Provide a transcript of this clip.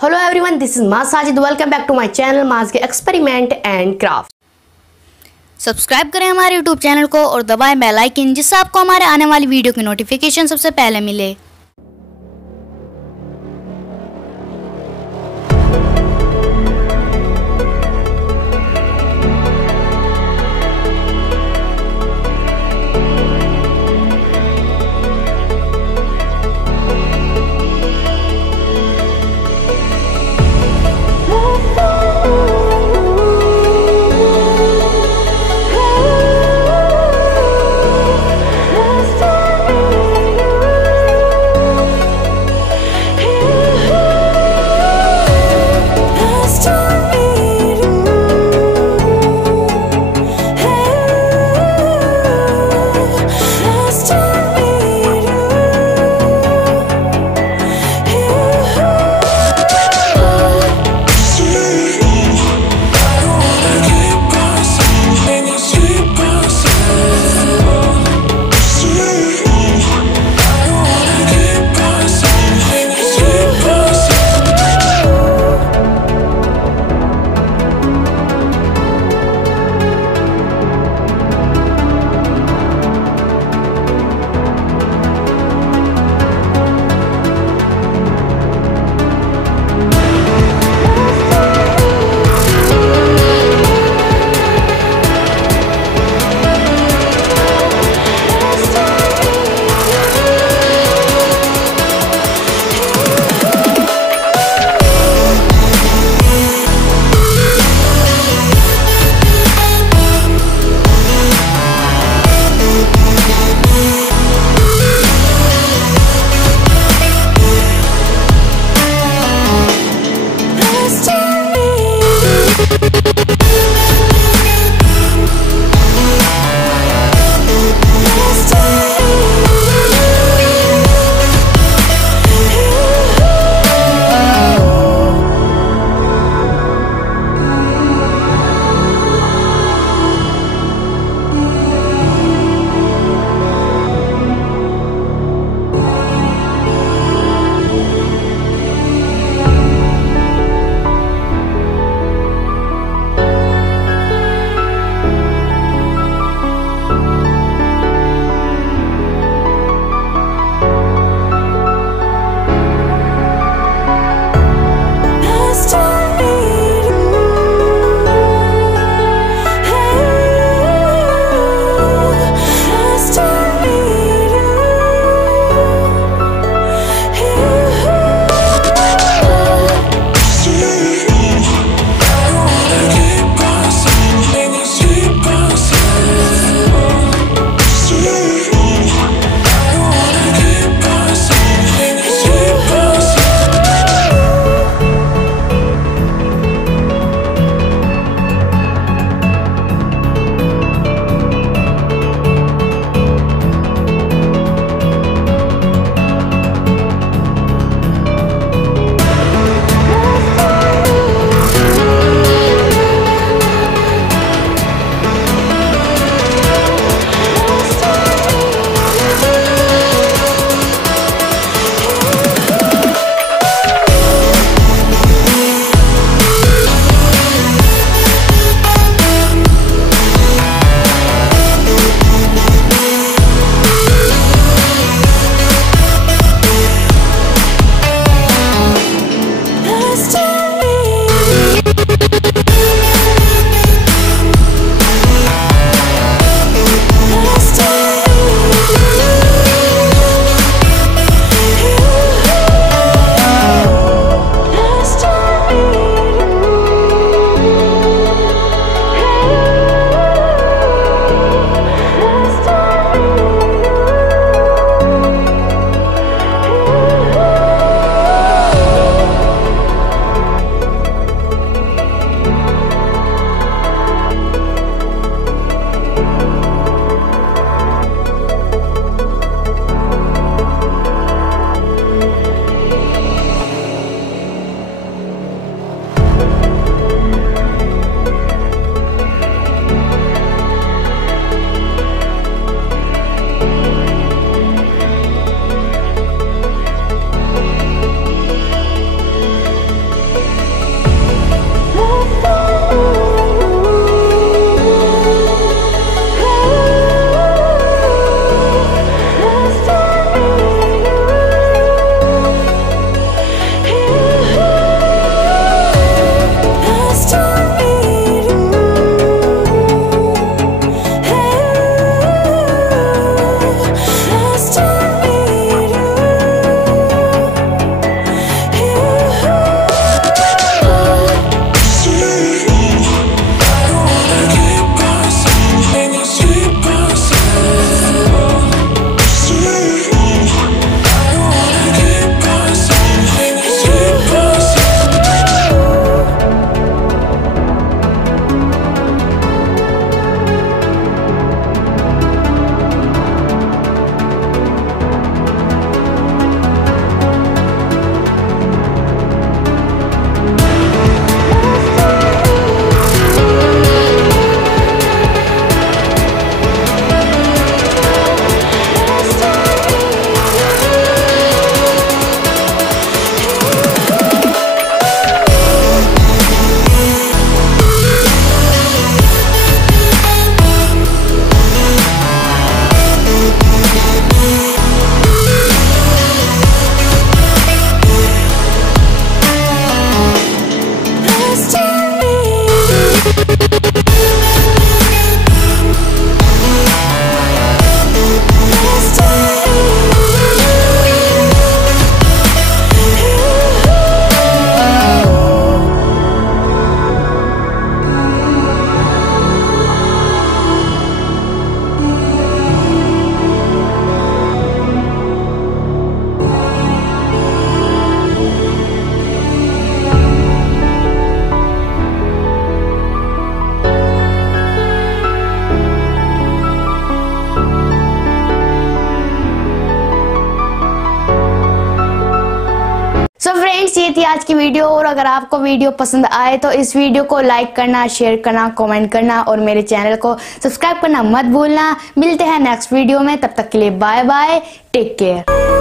Hello everyone, this is Maaz Sajid. Welcome back to my channel Maaz के experiment and craft. Subscribe करें हमारे YouTube channel को और दबाएं बेल आइकन, जिससे आपको हमारे आने वाली वीडियो की नोटिफिकेशन सबसे पहले मिले। ये थी आज की वीडियो। और अगर आपको वीडियो पसंद आए तो इस वीडियो को लाइक करना, शेयर करना, कमेंट करना और मेरे चैनल को सब्सक्राइब करना मत भूलना। मिलते हैं नेक्स्ट वीडियो में, तब तक के लिए बाय बाय, टेक केयर।